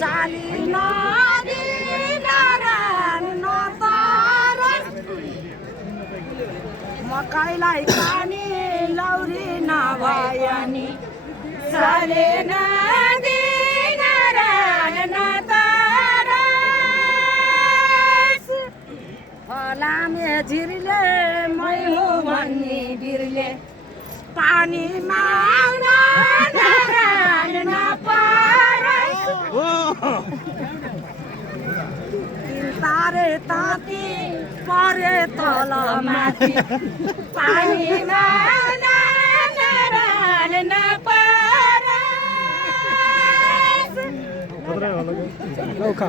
साली नदी नारायण नतरस मकैलाई पानी लौरी नभयनी साले नदी नारायण नतरस फलामे झिरले मै हो भन्ने बिरले पानीमा नारायण नपरस तारे ताती परे तल माथि पानीमा नारायण नपरस लौका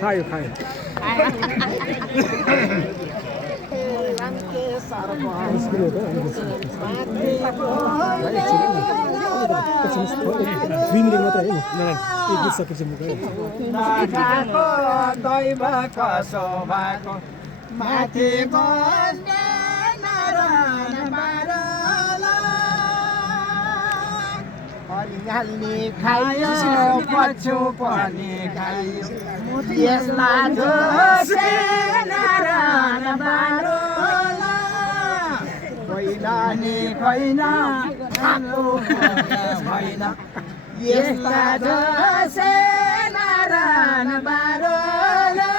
खायो दैव कसो भएको माथि हरियाली खायो पछु पनि खायो यसलाई जोसे नारायण बारोला पहिला नि पहिला खानु छैन यसलाई जोसे नारायण बारोला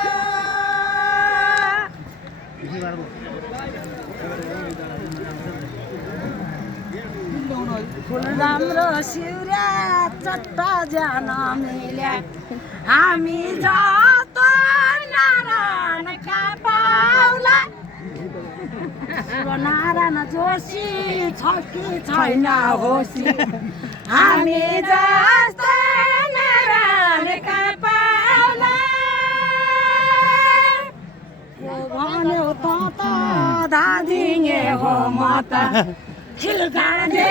फुल राम्रो सिउर्या चट्टा जान मिल्या हामी जस्तो नारायणका पाउला नारायण जोशी छ कि छैन होसी हामी जस्तो नारायणका पाउला भन्यो त दादिङे हो म त खिलगाडे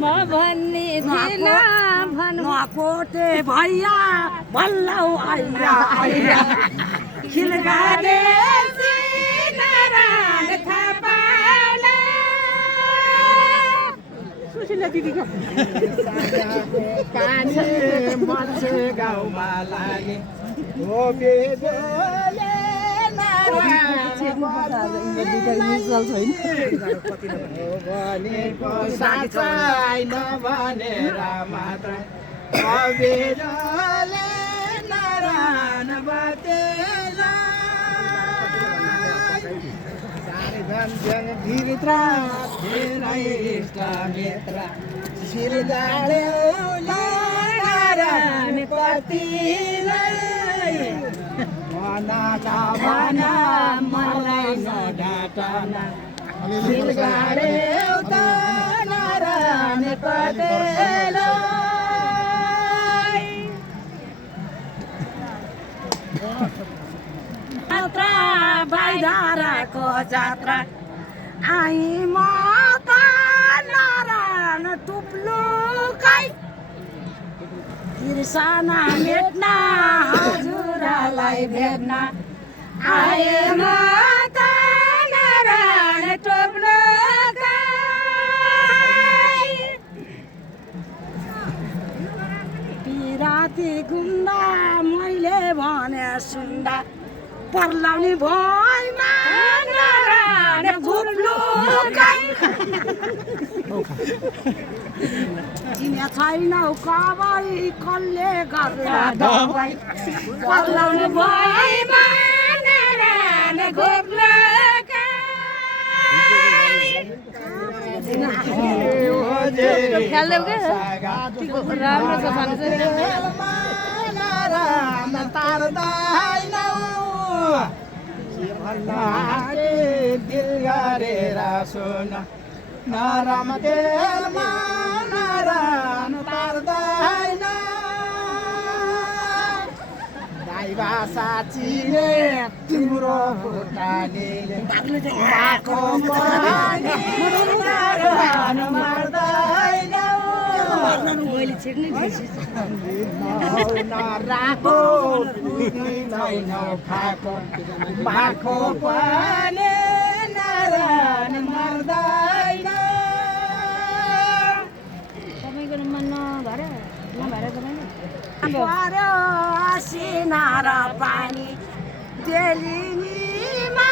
म भन्ने थिएन कोटे भैया भल्लौ आइया आइया खिलगाडे नारायण थापाले सुशीला दिदीको पानी मान्छे गाउँमा लागे हो बेजोले भनेको साँच्चै नभनेर मात्र बेजोले नारायण बतेलाई सारे धन भित्र धेरै इष्ट मित्र शिरदाड्यो नारायण पतिलाई भना मलाई नडाटन शिरदाड्यो त नारायण पतिलाई जात्रा बाइधाराको जात्रा आई म त नारायण टुप्लुकै तिर्सना मेट्न हजुरलाई भेट्न आए म त नारायण टुप्लुकै पिराती गुन्डा मैले भने सुन्दा पर्लाउने भइमा नारायण घुप्लुकै चिने छैनौ कबै कसले गर्दा दबाई पर्लाउने भइमा नारायण घुप्लुकै खेल्दैौ क्या राम्रो छ भन्छ नारायण तार्दैनौ दिल गरेर सुन नरम तेलमा नारायण पार्दैन दाइबा साँच्चीले तिम्रो भुटानीले पाको पनि नारायण मार्दैन नराको खाको पाको पनि नारायण बेलिनीमा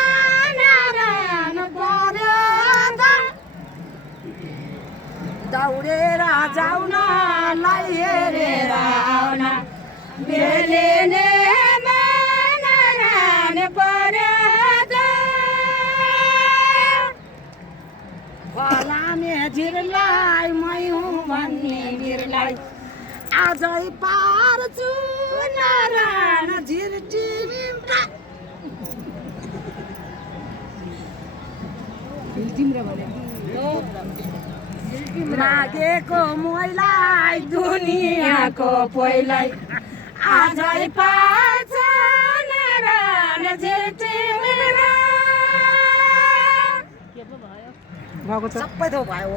नारायण पर्यो त दौडेर जाउन लाई हेरेर आउन बेलिनीमा नारायण पर्यो त फलाने झिरलाई मै हुँ भन्ने वीरलाई आजै पार्छु नारायण झिर टिमका मागेको मोइलाई दुनियाँको पोइलाई आजै पार्छु नारायण झिर टिमका भएको छ सबै थोक भयो